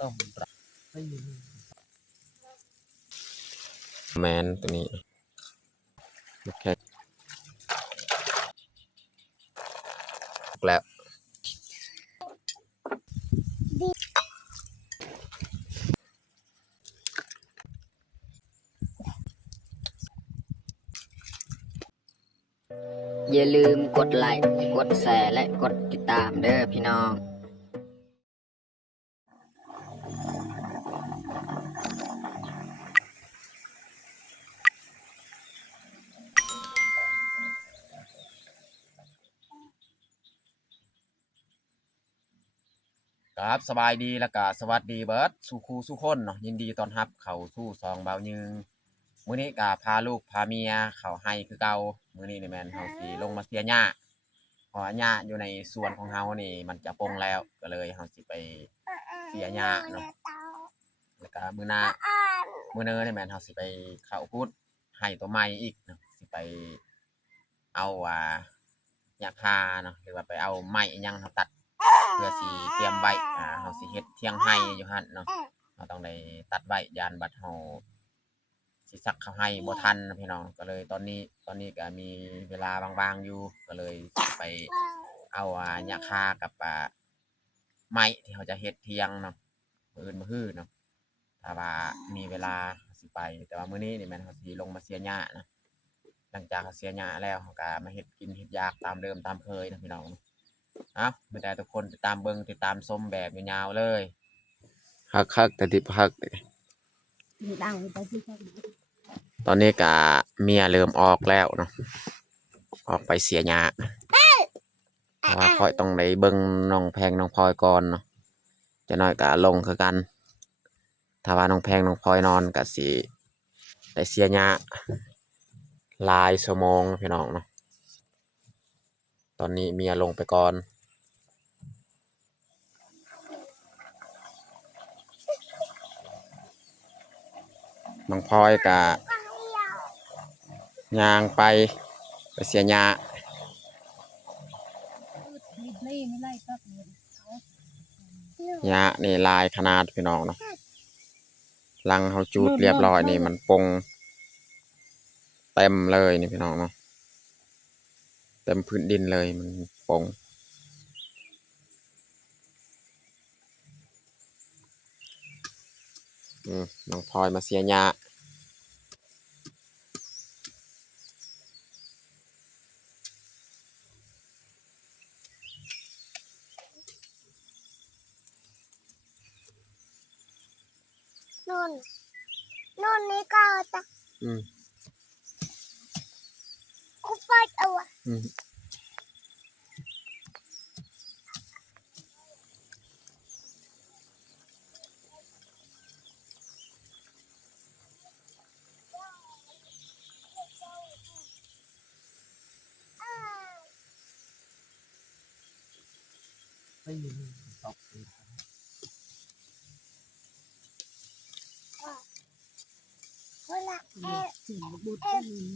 ต้มปลาแมนตัวนี้แค่แล้วอย่าลืมกดไลค์กดแชร์และกดติดตามเด้อพี่น้องครับสบายดีแล้วก็สวัสดีเบิร์ดสู่ครูสู่คนเนาะยินดีต้อนรับเข้าสู่ซองเบายึงมื้อนี้ก็พาลูกพาเมียเข้าให้คือเก่ามื้อนี้นี่แม่นเฮาสิลงมาเสียหญ้าเพราะว่าหญ้าอยู่ในสวนของเฮานี่มันจะปลงแล้วก็เลยเฮาสิไปเสียหญ้าเนาะแล้วก็มื้อเนอนี่แม่นเฮาสิไปเข้าพุดให้ตัวใหม่อีกเนาะสิไปเอาหญ้าคาเนาะหรือว่าไปเอาไม้อิหยังเฮาตัดเพื่อสิเตรียมไว้เฮาสิเฮ็ดเที่ยงให้อยู่หั่นเนาะเราต้องได้ตัดไว้ยานบัดเฮาสิซักเข้าให้บ่ทันนะพี่น้องก็เลยตอนนี้ก็มีเวลาว่างๆอยู่ก็เลยสิไปเอาหญ้าคากับไม้ที่เขาจะเฮ็ดเที่ยงเนาะมื้ออื่นมื้อฮื้อเนาะถ้าว่ามีเวลาสิไปแต่ว่ามื้อนี้นี่แม่นเขาสิลงมาเสียหญ้านะหลังจากเขาเสียหญ้าแล้วเขาก็มาเฮ็ดกินเฮ็ดอยากตามเดิมตามเคยนะพี่น้องเอ้าไม่ได้ทุกคนติดตามเบิ่งติดตามชมแบบยาวๆเลยคักๆแต่ดิบคักตอนนี้ก็เมียเริ่มออกแล้วเนาะออกไปเสียหญ้าเพราะว่าค่อยต้องได้เบิ่งน้องแพงน้องพลอยก่อนเนาะจะน้อยก็ลงคือกันถ้าว่าน้องแพงน้องพลอยนอนก็สิได้เสียหญ้าหลายชั่วโมงพี่น้องเนาะตอนนี้เมียลงไปก่อนน้องพลอยก็ย่างไปเสียหญ้าหญ้านี่ลายขนาดพี่น้องเนาะลังเขาจูดเรียบร้อยนี่มันปงเต็มเลยนี่พี่น้องเนาะเต็มพื้นดินเลยมันปงน้องพลอยมาเสียหญ้านู่นนี่ก็จะคุปปัดเอาไม่มีตอกเวลา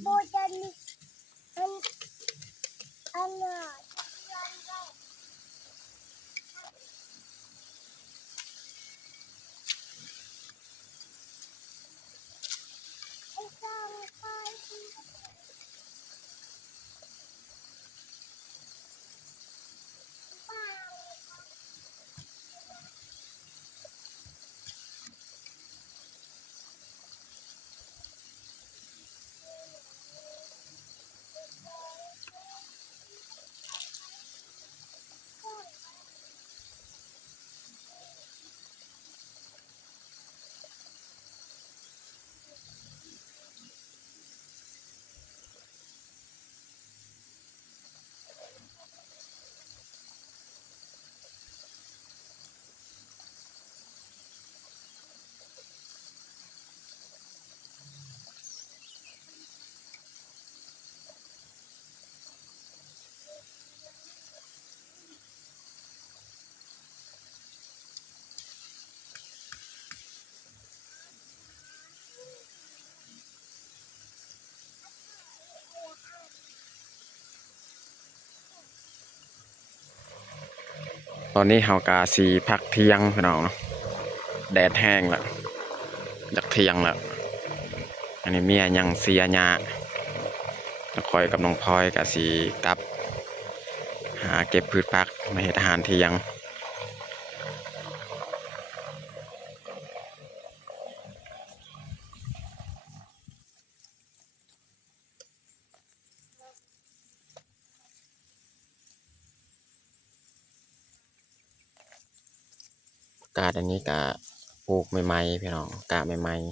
โบจันอันน่ะตอนนี้เฮากาสีพักเที่ยงพี่น้องเนาะ แดดแห้งแล้วจากเที่ยงแล้วอันนี้เมียยังเสียหญ้าแล้วคอยกับน้องพลอยกับสีกลับหาเก็บพืชผักมาเฮ็ดอาหารเที่ยงกาดอันนี้กะปลูกใหม่ๆพี่น้องกะใหม่ๆ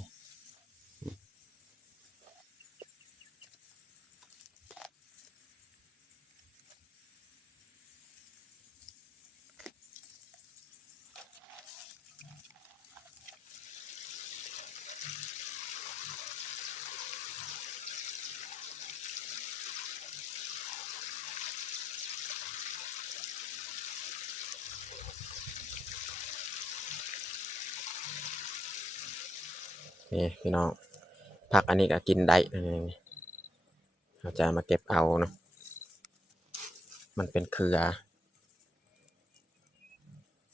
นี่พี่น้องผักอันนี้ก็กินได้นี่เราจะมาเก็บเอาเนาะมันเป็นเครือ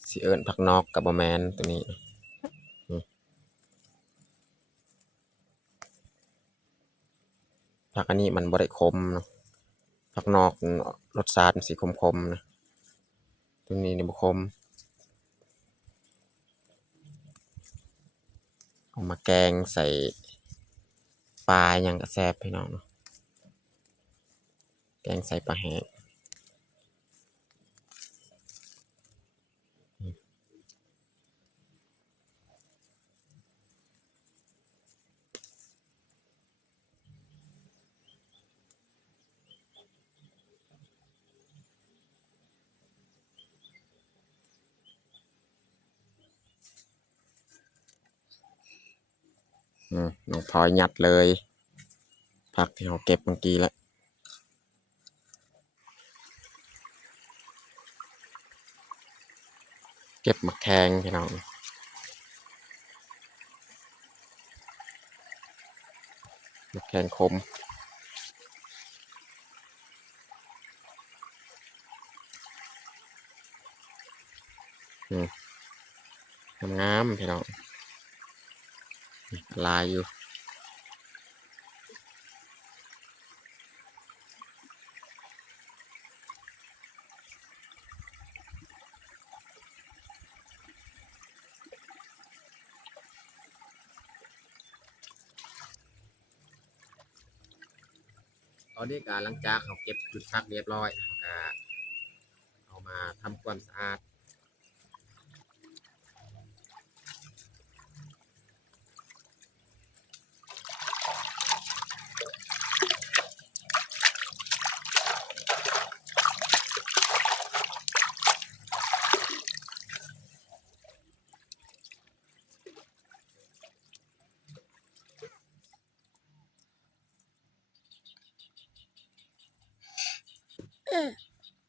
สิเอิ้นผักนอกกับบ่แม่นตัวนี้ผักอันนี้มันบ่ได้ขมเนาะผักนอกรสชาติมันสิขมๆนะตัวนี้นี่บ่ขมเอามาแกงใส่ปลาหยังก็แซ่บพี่น้องเนาะแกงใส่ปลาแห้งน้องพลอยยัดเลยผักที่เราเก็บเมื่อกี้แล้วเก็บมะแขงพี่น้องมะแขงขมงามๆพี่น้องลายอยู่ตอนนี้การหลังจากเขาเก็บพืชผักเรียบร้อยก็เอามาทำความสะอาด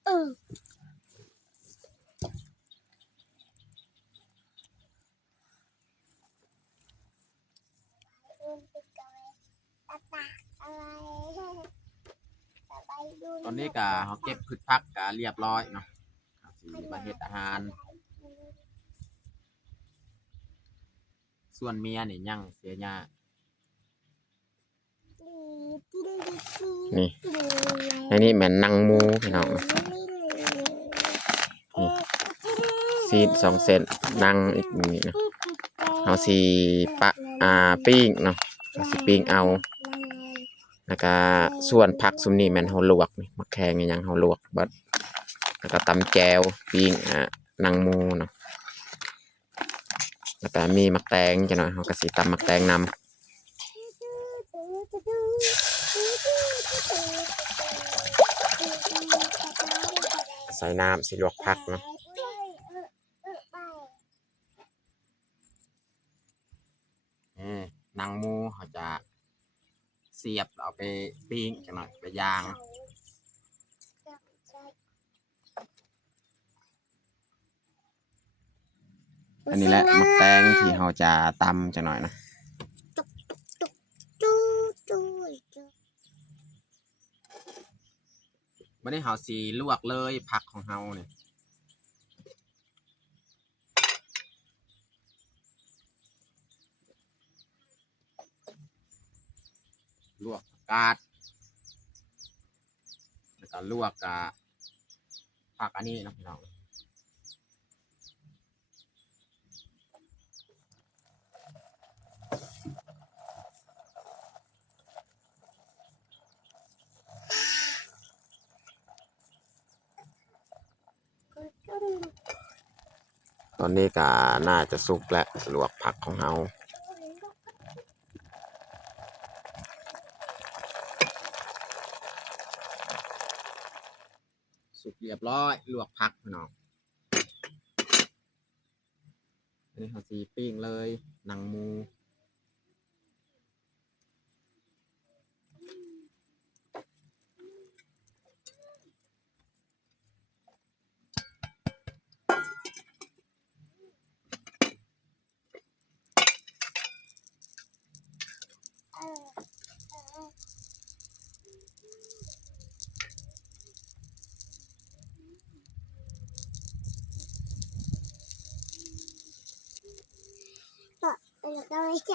เออตอนนี้ก็เขาเก็บพืชผักก็เรียบร้อยเนาะเอาสิมาเฮ็ดอาหารส่วนเมียนี่ยังเสียหญ้านี่อันนี้แม่นนังหมูพี่น้องนี่ซีด2เซนนังอีกนี่นะเอาสิปะปิ้งเนาะเอาสิปิ้งเอาแล้วก็ส่วนผักซุมนี้แม่นเฮาลวกนี่มะแขงนี่ยังเฮาลวกเบิดแล้วก็ตำแจ่วปิ้งนังหมูเนาะแล้วก็มีมะแตงจังหน่อยเฮาก็สิตำมะแตงนำใส่น้ำสิลวกผักเนาะหนังหมูเขาจะเสียบเอาไปปิ้งจังหน่อยไปย่างอันนี้แหละมะแตงที่เขาจะตำจังหน่อยนะไม่ได้เขาสีลวกเลยผักของเขาเนี่ย ลวกกาดแล้วก็ลวกกะผักอันนี้นะพี่น้องตอนนี้ก็น่าจะสุกและลวกผักของเราสุกเรียบร้อยลวกผักพี่น้องอันนี้เขาสีปิ้งเลยหนังหมู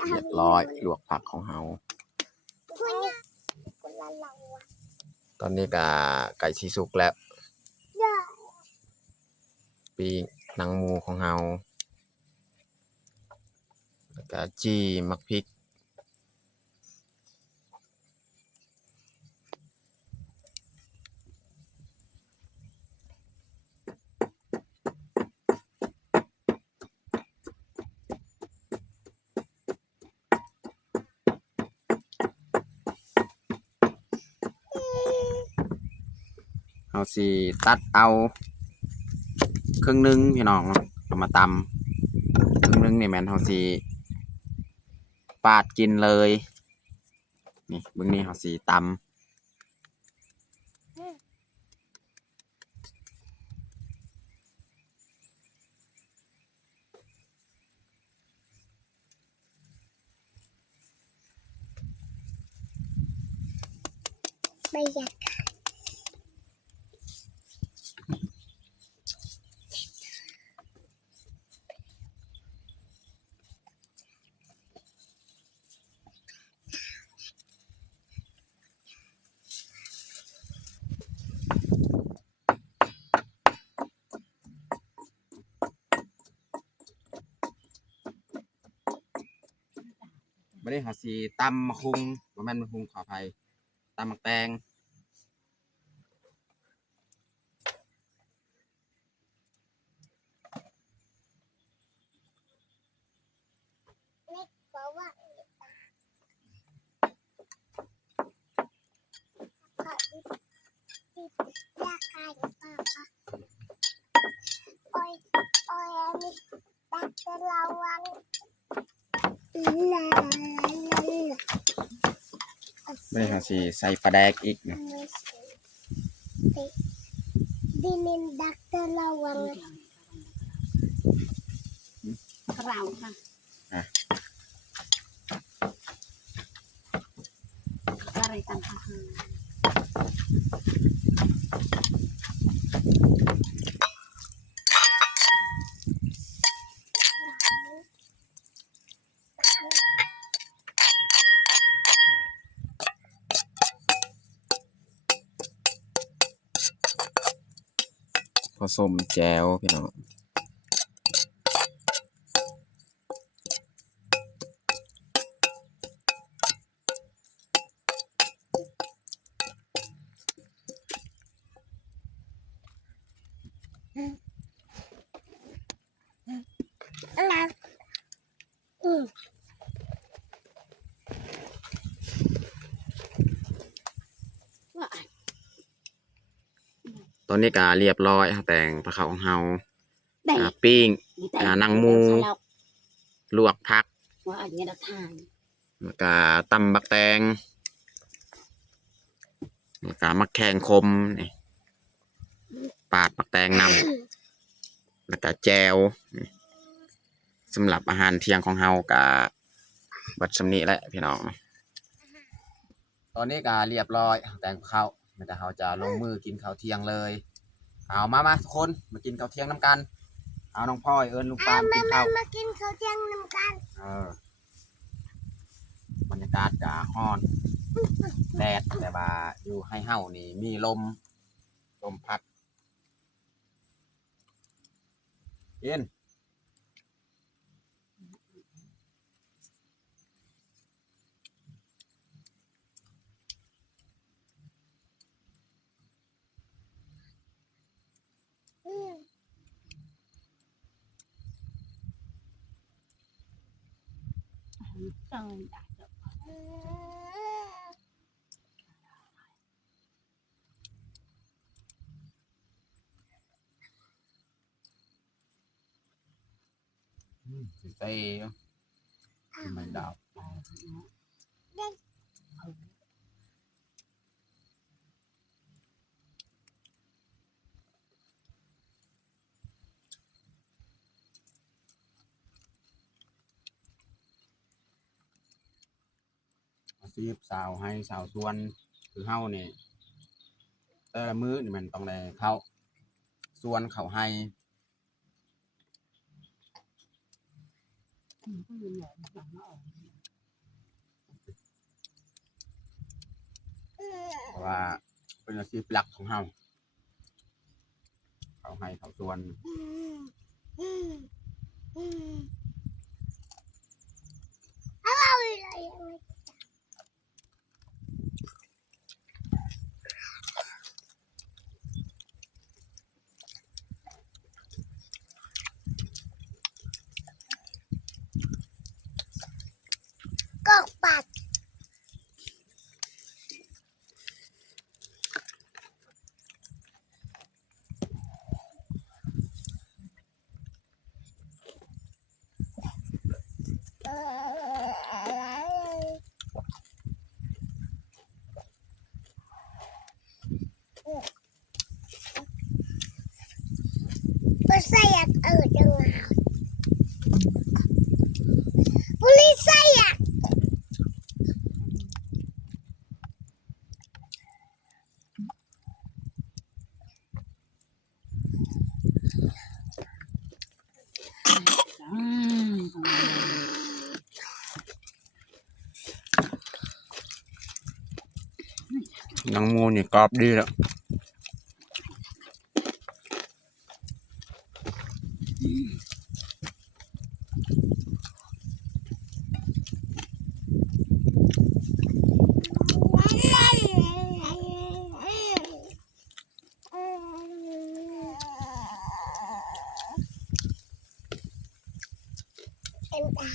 เรียบร้อยลวกผักของเราตอนนี้ก็ไก่ชีสุกแล้วปิ้งหนังหมูของเราแล้วก็จี้มักพริกเอาสิตัดเอาครึ่งนึงพี่น้องเอามาตำครึ่งนึงนี่แม่นเอาสิปาดกินเลยนี่เบิ่งนี่เอาสิตำไม่อยาก บ่ได้เอาสิตำมะฮุงบ่แม่นมะฮุงขออภัยตำมักแตงบอกว่าอยากขายป้าค่ะโอ้ยอันนี้ตักจะระวังลาบ่ได้เอาสิใส่ปลาแดกอีกนะ Dinin dokter lawang. Kerau kan. Larikan paha.ผสมแจวพี่น้องตอนนี้ก็เรียบร้อยแต่งปลาเขาของเฮาปิ้งหนังหมูลวกผัก Wah, ini ada tang. แล้วก็ตำบักแตงแล้วก็มักแข่งคมนี่ปาดบักแตงนำแล้วก็แจวสำหรับอาหารเที่ยงของเฮากับบัดสำนี้แหละพี่น้องตอนนี้ก็เรียบร้อยแต่งข้าวมันจะเฮาจะลงมือกินข้าวเที่ยงเลยเอามาทุกคนมากินข้าวเที่ยงน้ำกันเอาน้องพ่อยเอิญลุงปามกินข้าว มากินข้าวเที่ยงน้ำกัน บรรยากาศจะฮ้อน แดดแต่ว่าอยู่ให้เฮานี่มีลมพัดเย็น อืม จังได้ อืม สิใส่มันดาว อาชีพสาวให้สาวส่วนคือเฮานี่แต่ละมื้อนี่มันต้องได้เข้าส่วนเขาให้ ก็ยืนหลงหลังมาออก เพราะว่าเป็นอาชีพหลักของเฮาเขาให้เขาส่วน อืมอืมอืมอะไรอะไรกอกปัดไม่ใส่อยากจังหวะบุรีใส่อยาก หนังหมูนี่กรอบดีแล้ว เป็นตา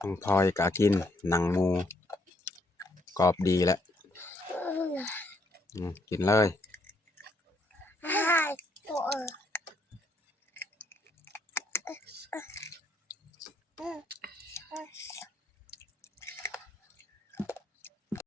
น้องพลอยก็กินหนังหมูกรอบดีแล้วกินเลย ตัว